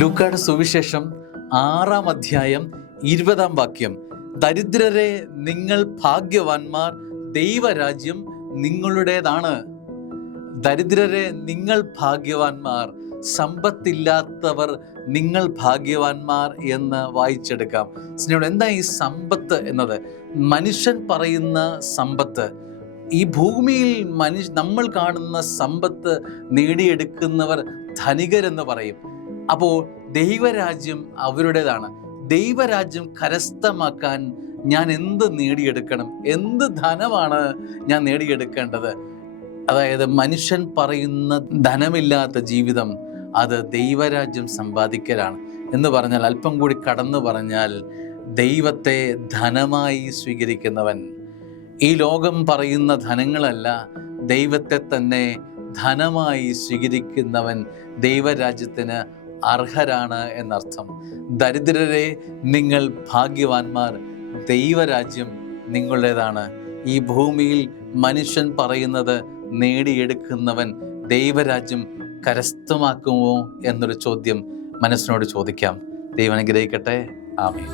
ലൂക്കായുടെ സുവിശേഷം 6-ാം അധ്യായം 20-ാം വാക്യം. ദരിദ്രരെ നിങ്ങൾ ഭാഗ്യവാന്മാർ, ദൈവരാജ്യം നിങ്ങളുടേതാണ്. ദരിദ്രരെ നിങ്ങൾ ഭാഗ്യവാന്മാർ, സമ്പത്തില്ലാത്തവർ നിങ്ങൾ ഭാഗ്യവാന്മാർ എന്ന് വായിച്ചെടുക്കാം. സ്നേഹം, എന്താ ഈ സമ്പത്ത് എന്നത്? മനുഷ്യൻ പറയുന്ന സമ്പത്ത്, ഈ ഭൂമിയിൽ നമ്മൾ കാണുന്ന സമ്പത്ത് നേടിയെടുക്കുന്നവർ ധനികരെന്ന് പറയും. അപ്പോൾ ദൈവരാജ്യം അവരുടേതാണ്. ദൈവരാജ്യം കരസ്ഥമാക്കാൻ ഞാൻ എന്ത് നേടിയെടുക്കണം? എന്ത് ധനമാണ് ഞാൻ നേടിയെടുക്കേണ്ടത്? അതായത് മനുഷ്യൻ പറയുന്ന ധനമില്ലാത്ത ജീവിതം, അത് ദൈവരാജ്യം സമ്പാദിക്കലാണ് എന്ന് പറഞ്ഞാൽ, അല്പം കൂടി കടന്നു പറഞ്ഞാൽ, ദൈവത്തെ ധനമായി സ്വീകരിക്കുന്നവൻ, ഈ ലോകം പറയുന്ന ധനങ്ങളല്ല, ദൈവത്തെ തന്നെ ധനമായി സ്വീകരിക്കുന്നവൻ ദൈവരാജ്യത്തിന് അർഹരാണ് എന്നർത്ഥം. ദരിദ്രരെ നിങ്ങൾ ഭാഗ്യവാന്മാർ, ദൈവരാജ്യം നിങ്ങളുടേതാണ്. ഈ ഭൂമിയിൽ മനുഷ്യൻ പറയുന്നത് നേടിയെടുക്കുന്നവൻ ദൈവരാജ്യം കരസ്ഥമാക്കുമോ എന്നൊരു ചോദ്യം മനസ്സിനോട് ചോദിക്കാം. ദൈവം അനുഗ്രഹിക്കട്ടെ. ആമേൻ.